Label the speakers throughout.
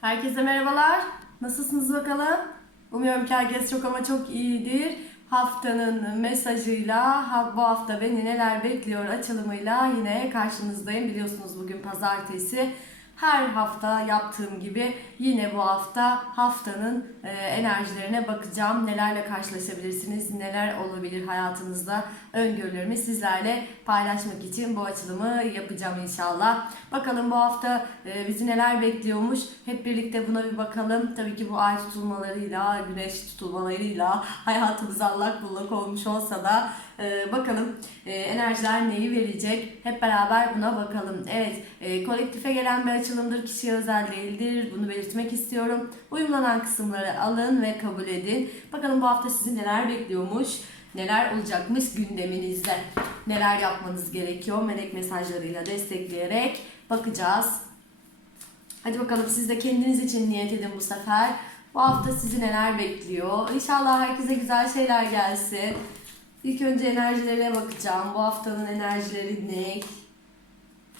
Speaker 1: Herkese merhabalar. Nasılsınız bakalım? Umuyorum ki herkes çok ama çok iyidir. Haftanın mesajıyla bu hafta beni neler bekliyor açılımıyla yine karşınızdayım. Biliyorsunuz bugün pazartesi. Her hafta yaptığım gibi yine bu hafta haftanın e, enerjilerine bakacağım. Nelerle karşılaşabilirsiniz, neler olabilir hayatınızda öngörülerimi sizlerle paylaşmak için bu açılımı yapacağım inşallah. Bakalım bu hafta e, bizi neler bekliyormuş. Hep birlikte buna bir bakalım. Tabii ki bu ay tutulmalarıyla, güneş tutulmalarıyla hayatımız allak bullak olmuş olsa da e, bakalım e, enerjiler neyi verecek. Hep beraber buna bakalım. Evet, kolektife gelen bir açılımdır. Kişiye özel değildir. Bunu belirtmek istiyorum. Uyumlanan kısımları alın ve kabul edin. Bakalım bu hafta sizi neler bekliyormuş. Neler olacakmış gündeminizde? Neler yapmanız gerekiyor? Melek mesajlarıyla destekleyerek bakacağız. Hadi bakalım siz de kendiniz için niyet edin bu sefer. Bu hafta sizi neler bekliyor? İnşallah herkese güzel şeyler gelsin. İlk önce enerjilere bakacağım. Bu haftanın enerjileri ne?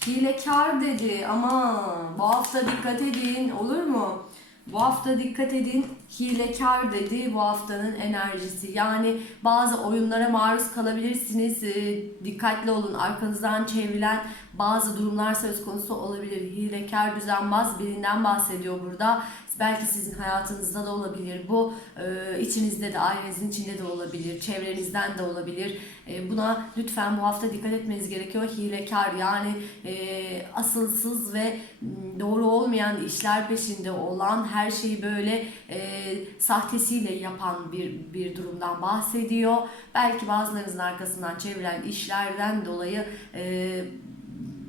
Speaker 1: Hilekar dedi ama bu hafta dikkat edin olur mu? Bu hafta dikkat edin hilekar dedi bu haftanın enerjisi. Yani bazı oyunlara maruz kalabilirsiniz. Ee, dikkatli olun arkanızdan çevrilen bazı durumlar söz konusu olabilir. Hilekar düzenbaz birinden bahsediyor burada. Belki sizin hayatınızda da olabilir. Bu e, içinizde de ailenizin içinde de olabilir. Çevrenizden de olabilir. E, buna lütfen bu hafta dikkat etmeniz gerekiyor. Hilekar yani e, asılsız ve doğru olmayan işler peşinde olan her şeyi böyle e, sahtesiyle yapan bir bir durumdan bahsediyor. Belki bazılarınızın arkasından çevrilen işlerden dolayı e,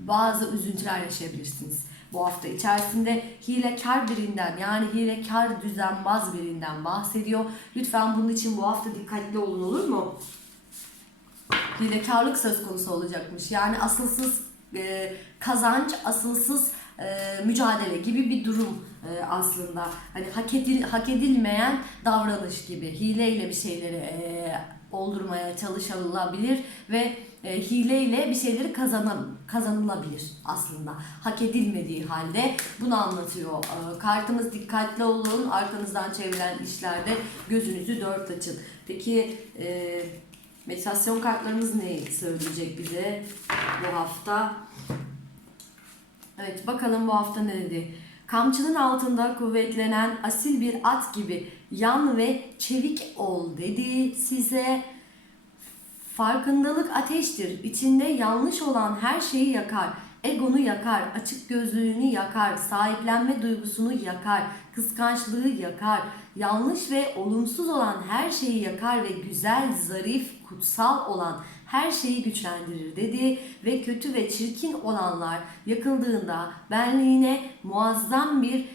Speaker 1: bazı üzüntüler yaşayabilirsiniz bu hafta içerisinde hilekar birinden yani hilekar düzenbaz birinden bahsediyor. Lütfen bunun için bu hafta dikkatli olun olur mu? Hilekarlık söz konusu olacakmış. Yani asılsız e, kazanç, asılsız e, mücadele gibi bir durum e, aslında. Hani hak, edil, hak edilmeyen davranış gibi. Hileyle bir şeyleri e, oldurmaya çalışılabilir ve e, hileyle bir şeyleri kazanam, kazanılabilir aslında. Hak edilmediği halde bunu anlatıyor. E, kartımız dikkatli olun. Arkanızdan çevrilen işlerde gözünüzü dört açın. Peki e, meditasyon kartlarımız ne söyleyecek bize bu hafta? Evet bakalım bu hafta ne dedi? Kamçının altında kuvvetlenen asil bir at gibi yan ve çevik ol dedi size. Farkındalık ateştir. İçinde yanlış olan her şeyi yakar. Egonu yakar, açık gözlülüğünü yakar, sahiplenme duygusunu yakar, kıskançlığı yakar, yanlış ve olumsuz olan her şeyi yakar ve güzel, zarif, kutsal olan her şeyi güçlendirir dedi ve kötü ve çirkin olanlar yakıldığında benliğine muazzam bir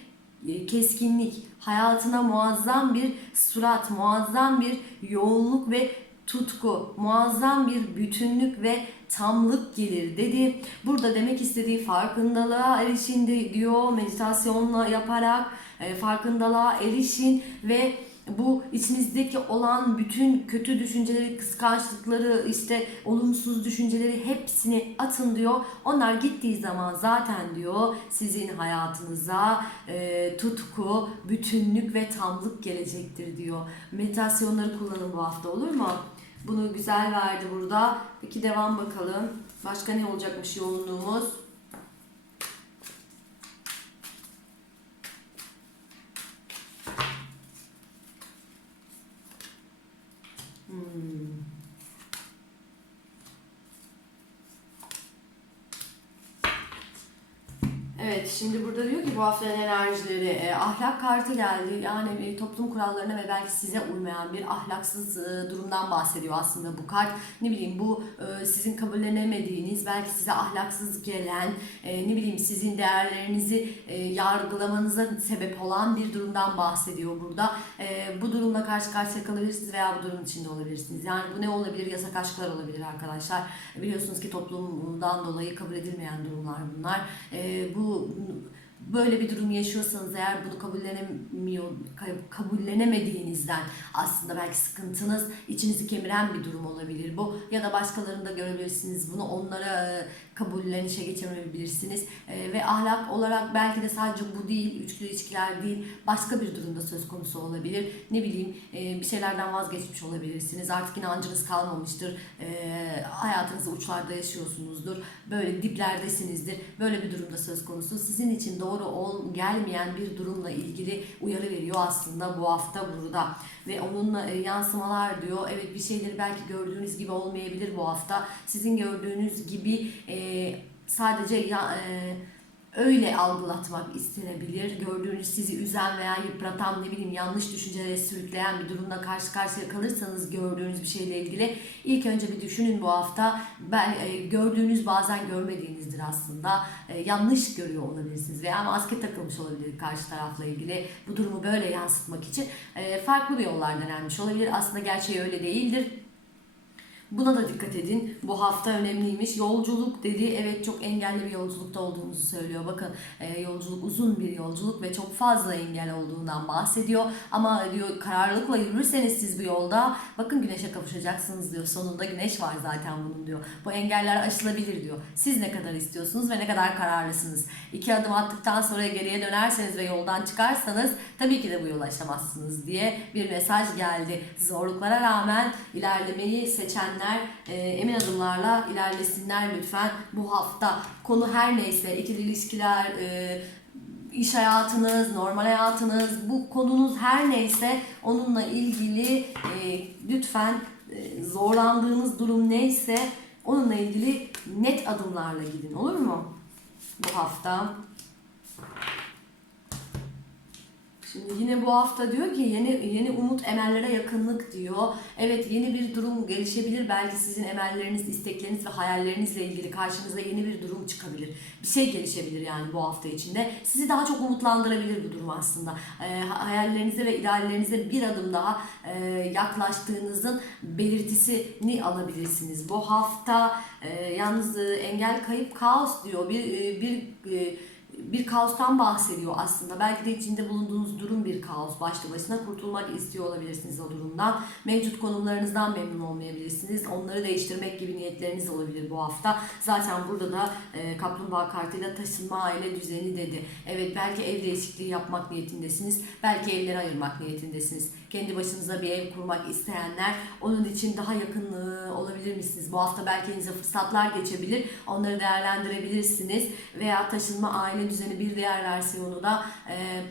Speaker 1: e, keskinlik, hayatına muazzam bir surat, muazzam bir yoğunluk ve tutku, muazzam bir bütünlük ve tamlık gelir dedi. Burada demek istediği farkındalığa erişin diyor. Meditasyonla yaparak e, farkındalığa erişin ve bu içinizdeki olan bütün kötü düşünceleri, kıskançlıkları, işte olumsuz düşünceleri hepsini atın diyor. Onlar gittiği zaman zaten diyor sizin hayatınıza e, tutku, bütünlük ve tamlık gelecektir diyor. Meditasyonları kullanın bu hafta olur mu? Bunu güzel verdi burada. Peki devam bakalım. Başka ne olacakmış yoğunluğumuz? Hmm. Evet, şimdi burada diyor ki bu haftanın enerjileri, e, ahlak kartı geldi. Yani e, toplum kurallarına ve belki size uymayan bir ahlaksız e, durumdan bahsediyor aslında bu kart. Ne bileyim bu e, sizin kabullenemediğiniz, belki size ahlaksız gelen, e, ne bileyim sizin değerlerinizi e, yargılamanıza sebep olan bir durumdan bahsediyor burada. E, bu durumla karşı karşıya kalabilirsiniz veya bu durum içinde olabilirsiniz. Yani bu ne olabilir? Yasak aşklar olabilir arkadaşlar. Biliyorsunuz ki toplumdan dolayı kabul edilmeyen durumlar bunlar. E, bu böyle bir durum yaşıyorsanız eğer bunu kabullenemiyor kabullenemediğinizden aslında belki sıkıntınız içinizi kemiren bir durum olabilir bu. Ya da başkalarında görebilirsiniz bunu onlara kabullenişe geçemeyebilirsiniz. E, ve ahlak olarak belki de sadece bu değil, üçlü ilişkiler değil, başka bir durumda söz konusu olabilir. Ne bileyim e, bir şeylerden vazgeçmiş olabilirsiniz. Artık inancınız kalmamıştır. E, hayatınızı uçlarda yaşıyorsunuzdur. Böyle diplerdesinizdir. Böyle bir durumda söz konusu. Sizin için doğru ol, gelmeyen bir durumla ilgili uyarı veriyor aslında bu hafta burada. Ve onunla e, yansımalar diyor. Evet bir şeyleri belki gördüğünüz gibi olmayabilir bu hafta. Sizin gördüğünüz gibi e, sadece ya, e, öyle algılatmak istenebilir. Gördüğünüz sizi üzen veya yıpratan ne bileyim yanlış düşüncelere sürükleyen bir durumla karşı karşıya kalırsanız gördüğünüz bir şeyle ilgili ilk önce bir düşünün bu hafta. Ben e, gördüğünüz bazen görmediğinizdir aslında. E, yanlış görüyor olabilirsiniz veya maske takılmış olabilir karşı tarafla ilgili. Bu durumu böyle yansıtmak için e, farklı yollar denenmiş olabilir. Aslında gerçeği öyle değildir. Buna da dikkat edin. Bu hafta önemliymiş. Yolculuk dedi. Evet çok engelli bir yolculukta olduğunuzu söylüyor. Bakın e, yolculuk uzun bir yolculuk ve çok fazla engel olduğundan bahsediyor. Ama diyor kararlılıkla yürürseniz siz bu yolda bakın güneşe kavuşacaksınız diyor. Sonunda güneş var zaten bunun diyor. Bu engeller aşılabilir diyor. Siz ne kadar istiyorsunuz ve ne kadar kararlısınız. İki adım attıktan sonra geriye dönerseniz ve yoldan çıkarsanız tabii ki de bu yolu aşamazsınız diye bir mesaj geldi. Zorluklara rağmen ilerlemeyi seçenler e, emin adımlarla ilerlesinler lütfen bu hafta. Konu her neyse ikili ilişkiler, e, iş hayatınız, normal hayatınız, bu konunuz her neyse onunla ilgili e, lütfen e, zorlandığınız durum neyse onunla ilgili net adımlarla gidin olur mu? Bu hafta. Şimdi yine bu hafta diyor ki yeni yeni umut emellere yakınlık diyor. Evet yeni bir durum gelişebilir. Belki sizin emelleriniz, istekleriniz ve hayallerinizle ilgili karşınıza yeni bir durum çıkabilir. Bir şey gelişebilir yani bu hafta içinde. Sizi daha çok umutlandırabilir bu durum aslında. E, hayallerinize ve ideallerinize bir adım daha e, yaklaştığınızın belirtisini alabilirsiniz. Bu hafta e, yalnız e, engel kayıp kaos diyor. Bir e, bir e, bir kaostan bahsediyor aslında. Belki de içinde bulunduğunuz durum bir kaos. Başlı başına kurtulmak istiyor olabilirsiniz o durumdan. Mevcut konumlarınızdan memnun olmayabilirsiniz. Onları değiştirmek gibi niyetleriniz olabilir bu hafta. Zaten burada da e, kaplumbağa kartıyla taşınma aile düzeni dedi. Evet belki ev değişikliği yapmak niyetindesiniz. Belki evleri ayırmak niyetindesiniz. Kendi başınıza bir ev kurmak isteyenler onun için daha yakın olabilir misiniz? Bu hafta belki elinize fırsatlar geçebilir. Onları değerlendirebilirsiniz. Veya taşınma aile düzeni bir diğer versiyonu da e,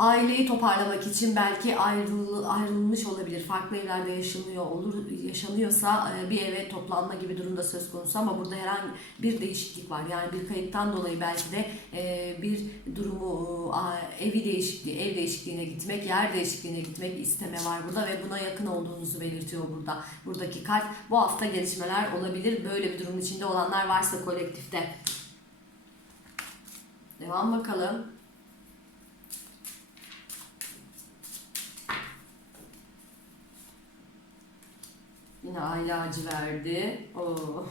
Speaker 1: aileyi toparlamak için belki ayrıl, ayrılmış olabilir. Farklı evlerde yaşanıyor olur yaşanıyorsa e, bir eve toplanma gibi durumda söz konusu ama burada herhangi bir değişiklik var. Yani bir kayıptan dolayı belki de e, bir durumu e, evi değişikliği, ev değişikliğine gitmek, yer değişikliğine gitmek isteme var burada ve buna yakın olduğunuzu belirtiyor burada. Buradaki kart bu hafta gelişmeler olabilir. Böyle bir durum içinde olanlar varsa kolektifte. Devam bakalım. Yine aile ağacı verdi. Oo.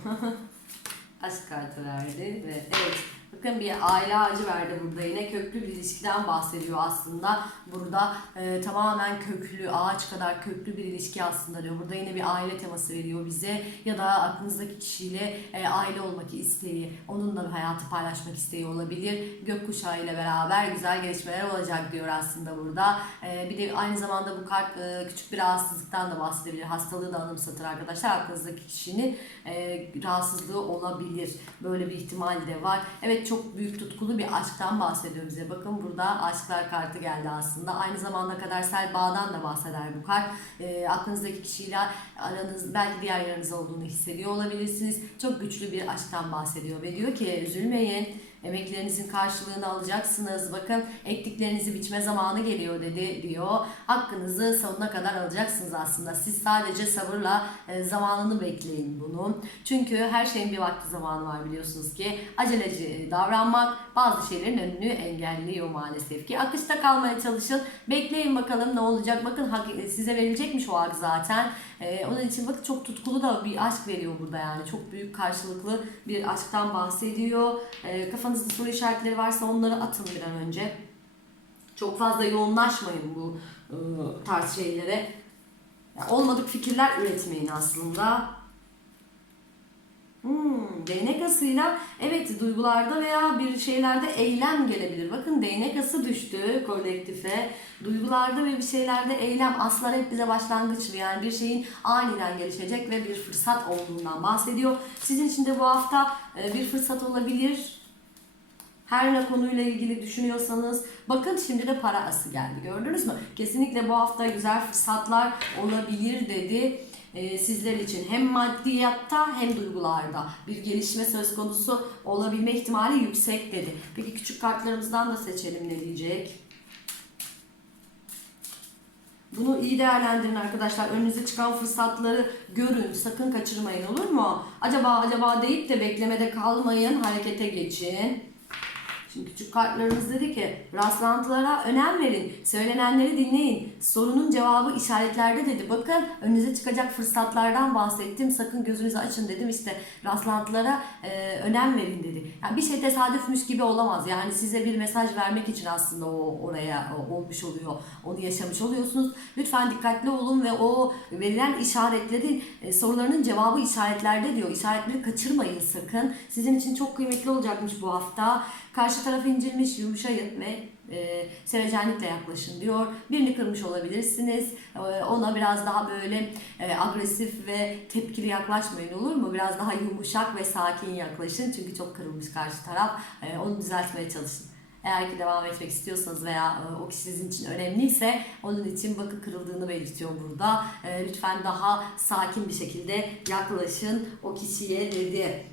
Speaker 1: Aşk kartı verdi ve evet bakın bir aile ağacı verdi burada yine köklü bir ilişkiden bahsediyor aslında. Burada e, tamamen köklü ağaç kadar köklü bir ilişki aslında diyor. Burada yine bir aile teması veriyor bize ya da aklınızdaki kişiyle e, aile olmak isteği, onunla bir hayatı paylaşmak isteği olabilir. Gökkuşağı ile beraber güzel gelişmeler olacak diyor aslında burada. E, bir de aynı zamanda bu kart e, küçük bir rahatsızlıktan da bahsedebilir. Hastalığı da anımsatır arkadaşlar. Aklınızdaki kişinin e, rahatsızlığı olabilir. Böyle bir ihtimal de var. Evet çok büyük tutkulu bir aşktan bahsediyor bize. Bakın burada aşklar kartı geldi aslında. Aynı zamanda kadersel bağdan da bahseder bu kart. E, aklınızdaki kişiyle aranız belki diğer yanınız olduğunu hissediyor olabilirsiniz. Çok güçlü bir aşktan bahsediyor ve diyor ki üzülmeyin. Emeklerinizin karşılığını alacaksınız. Bakın ektiklerinizi biçme zamanı geliyor dedi diyor. Hakkınızı sonuna kadar alacaksınız aslında. Siz sadece sabırla e, zamanını bekleyin bunun. Çünkü her şeyin bir vakti zamanı var biliyorsunuz ki. Aceleci davranmak bazı şeylerin önünü engelliyor maalesef ki. Akışta kalmaya çalışın. Bekleyin bakalım ne olacak. Bakın hak, size verilecekmiş o hak zaten. Ee, onun için bakın çok tutkulu da bir aşk veriyor burada yani. Çok büyük karşılıklı bir aşktan bahsediyor. Ee, kafanızda soru işaretleri varsa onları atın bir an önce. Çok fazla yoğunlaşmayın bu e, tarz şeylere. Yani olmadık fikirler üretmeyin aslında. Hmm, değnek asıyla evet duygularda veya bir şeylerde eylem gelebilir. Bakın değnek ası düştü kolektife. Duygularda ve bir şeylerde eylem aslar hep bize başlangıç yani bir şeyin aniden gelişecek ve bir fırsat olduğundan bahsediyor. Sizin için de bu hafta e, bir fırsat olabilir. Her ne konuyla ilgili düşünüyorsanız bakın şimdi de para ası geldi gördünüz mü? Kesinlikle bu hafta güzel fırsatlar olabilir dedi. Ee, sizler için hem maddiyatta hem duygularda bir gelişme söz konusu olabilme ihtimali yüksek dedi. Peki küçük kartlarımızdan da seçelim ne diyecek? Bunu iyi değerlendirin arkadaşlar. Önünüze çıkan fırsatları görün. Sakın kaçırmayın olur mu? Acaba acaba deyip de beklemede kalmayın. Harekete geçin. Şimdi küçük kartlarımız dedi ki rastlantılara önem verin. Söylenenleri dinleyin. Sorunun cevabı işaretlerde dedi. Bakın önünüze çıkacak fırsatlardan bahsettim. Sakın gözünüzü açın dedim. İşte rastlantılara e, önem verin dedi. Yani bir şey tesadüfmüş gibi olamaz. Yani size bir mesaj vermek için aslında o oraya o, olmuş oluyor. Onu yaşamış oluyorsunuz. Lütfen dikkatli olun ve o verilen işaretlerin e, sorularının cevabı işaretlerde diyor. İşaretleri kaçırmayın sakın. Sizin için çok kıymetli olacakmış bu hafta. Karşı taraf incinmiş, yumuşayın ve e, sevecenlikle yaklaşın diyor. Birini kırmış olabilirsiniz. E, ona biraz daha böyle e, agresif ve tepkili yaklaşmayın olur mu? Biraz daha yumuşak ve sakin yaklaşın. Çünkü çok kırılmış karşı taraf. E, onu düzeltmeye çalışın. Eğer ki devam etmek istiyorsanız veya e, o kişi sizin için önemliyse onun için bakın kırıldığını belirtiyor burada. E, lütfen daha sakin bir şekilde yaklaşın o kişiye dedi.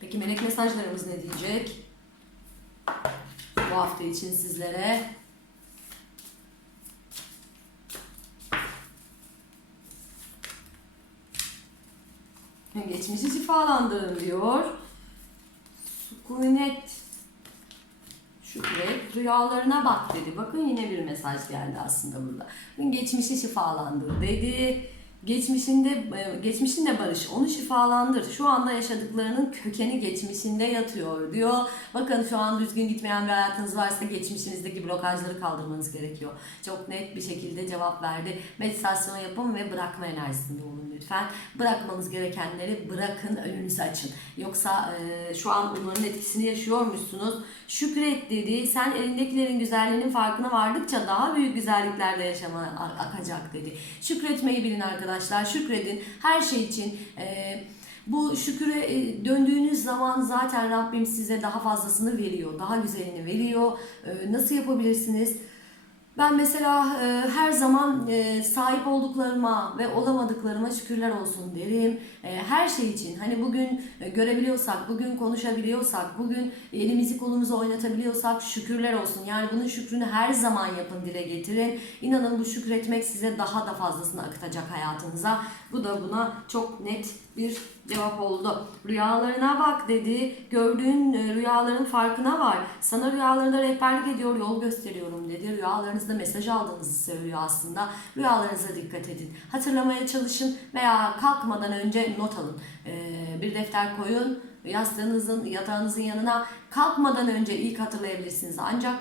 Speaker 1: Peki melek mesajlarımız ne diyecek? Bu hafta için sizlere. Geçmişi şifalandırın diyor. Sükunet. Şükret. Rüyalarına bak dedi. Bakın yine bir mesaj geldi aslında burada. Geçmişi şifalandır dedi. Geçmişinde e, geçmişinde barış, onu şifalandır. Şu anda yaşadıklarının kökeni geçmişinde yatıyor diyor. Bakın şu an düzgün gitmeyen bir hayatınız varsa geçmişinizdeki blokajları kaldırmanız gerekiyor. Çok net bir şekilde cevap verdi. Meditasyon yapın ve bırakma enerjisinde olun lütfen. Bırakmanız gerekenleri bırakın, önünüzü açın. Yoksa e, şu an onların etkisini yaşıyormuşsunuz. Şükret dedi. Sen elindekilerin güzelliğinin farkına vardıkça daha büyük güzelliklerde yaşama akacak dedi. Şükretmeyi bilin arkadaşlar. Şükredin her şey için. E, bu şüküre e, döndüğünüz zaman zaten Rabbim size daha fazlasını veriyor. Daha güzelini veriyor. E, nasıl yapabilirsiniz? Ben mesela e, her zaman e, sahip olduklarıma ve olamadıklarıma şükürler olsun derim. E, her şey için hani bugün e, görebiliyorsak, bugün konuşabiliyorsak, bugün elimizi kolumuzu oynatabiliyorsak şükürler olsun. Yani bunun şükrünü her zaman yapın, dile getirin. İnanın bu şükretmek size daha da fazlasını akıtacak hayatınıza. Bu da buna çok net bir cevap oldu. Rüyalarına bak dedi. Gördüğün e, rüyaların farkına var. Sana rüyalarında rehberlik ediyor, yol gösteriyorum dedi. Rüyalarınızda mesaj aldığınızı söylüyor aslında. Rüyalarınıza dikkat edin. Hatırlamaya çalışın veya kalkmadan önce not alın. Ee, bir defter koyun. Yastığınızın, yatağınızın yanına kalkmadan önce ilk hatırlayabilirsiniz. Ancak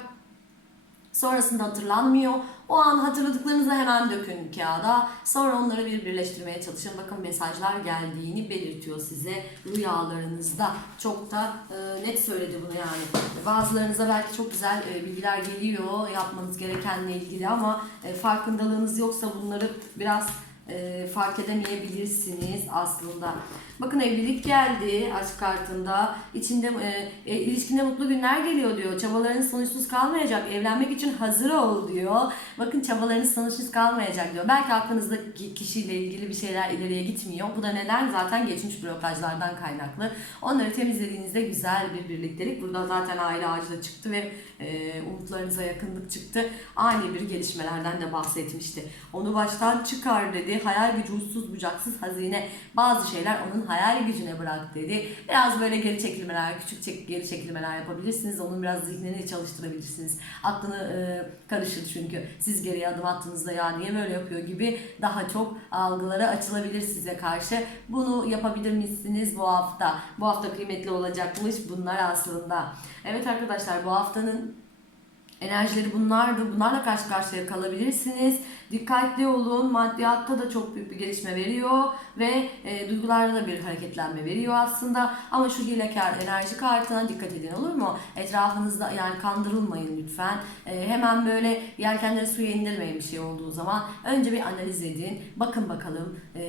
Speaker 1: Sonrasında hatırlanmıyor. O an hatırladıklarınızı hemen dökün kağıda. Sonra onları bir birleştirmeye çalışın. Bakın mesajlar geldiğini belirtiyor size rüyalarınızda. Çok da e, net söyledi bunu yani. Bazılarınıza belki çok güzel e, bilgiler geliyor yapmanız gerekenle ilgili ama e, farkındalığınız yoksa bunları biraz e, fark edemeyebilirsiniz aslında. Bakın evlilik geldi aşk kartında. İçinde e, e, ilişkinde mutlu günler geliyor diyor. Çabalarınız sonuçsuz kalmayacak. Evlenmek için hazır ol diyor. Bakın çabalarınız sonuçsuz kalmayacak diyor. Belki aklınızdaki kişiyle ilgili bir şeyler ileriye gitmiyor. Bu da neden? Zaten geçmiş blokajlardan kaynaklı. Onları temizlediğinizde güzel bir birliktelik. Burada zaten aile ağacı da çıktı ve e, umutlarınıza yakınlık çıktı. Ani bir gelişmelerden de bahsetmişti. Onu baştan çıkar dedi. Hayal gücü uçsuz bucaksız hazine. Bazı şeyler onun hayal gücüne bırak dedi. Biraz böyle geri çekilmeler, küçük çek, geri çekilmeler yapabilirsiniz. Onun biraz zihnini çalıştırabilirsiniz. Aklını e, karışır çünkü. Siz geriye adım attığınızda ya niye böyle yapıyor gibi daha çok algılara açılabilir size karşı. Bunu yapabilir misiniz bu hafta? Bu hafta kıymetli olacakmış bunlar aslında. Evet arkadaşlar bu haftanın enerjileri bunlardır. Bunlarla karşı karşıya kalabilirsiniz. Dikkatli olun. Maddiyatta da çok büyük bir gelişme veriyor ve e, duygularda da bir hareketlenme veriyor aslında. Ama şu hilekar enerji kartına dikkat edin olur mu? Etrafınızda yani kandırılmayın lütfen. E, hemen böyle yelkenleri suya indirmeyin bir şey olduğu zaman. Önce bir analiz edin. Bakın bakalım e,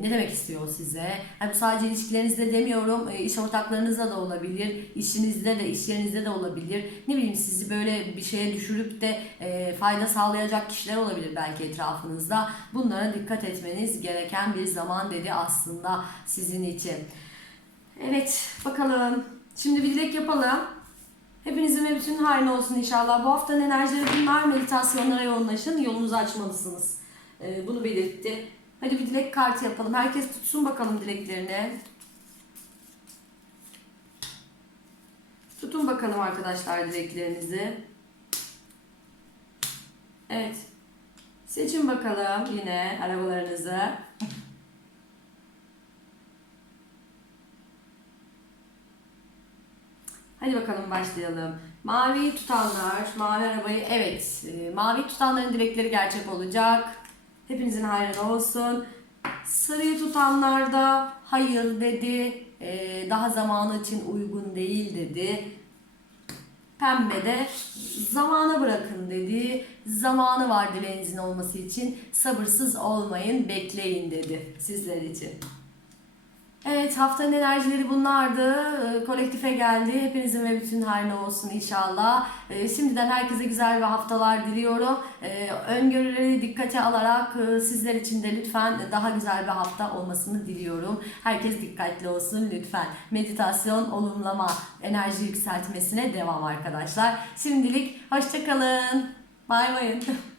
Speaker 1: ne demek istiyor size. Yani bu sadece ilişkilerinizde demiyorum. E, iş ortaklarınızla da olabilir. işinizde de, iş yerinizde de olabilir. Ne bileyim sizi böyle bir şeye düşürüp de e, fayda sağlayacak kişiler olabilir belki etrafınızda. Bunlara dikkat etmeniz gereken bir zaman dedi aslında sizin için. Evet bakalım. Şimdi bir dilek yapalım. Hepinizin ve bütün hayrına olsun inşallah. Bu haftanın enerjileri bunlar. Meditasyonlara yoğunlaşın. Yolunuzu açmalısınız. Ee, bunu belirtti. Hadi bir dilek kartı yapalım. Herkes tutsun bakalım dileklerini. Tutun bakalım arkadaşlar dileklerinizi. Evet. Seçin bakalım yine arabalarınızı. Hadi bakalım başlayalım. Mavi tutanlar, mavi arabayı evet, e, mavi tutanların dilekleri gerçek olacak. Hepinizin hayrına olsun. Sarıyı tutanlar da hayır dedi, e, daha zamanı için uygun değil dedi. Pembe de zamana bırakın dedi. Zamanı var dileğinizin olması için. Sabırsız olmayın, bekleyin dedi sizler için. Evet haftanın enerjileri bunlardı. Ee, Kolektife geldi. Hepinizin ve bütün hayrına olsun inşallah. Ee, Şimdiden herkese güzel bir haftalar diliyorum. Ee, Öngörüleri dikkate alarak e, sizler için de lütfen daha güzel bir hafta olmasını diliyorum. Herkes dikkatli olsun lütfen. Meditasyon, olumlama, enerji yükseltmesine devam arkadaşlar. Şimdilik hoşçakalın. Bay bay.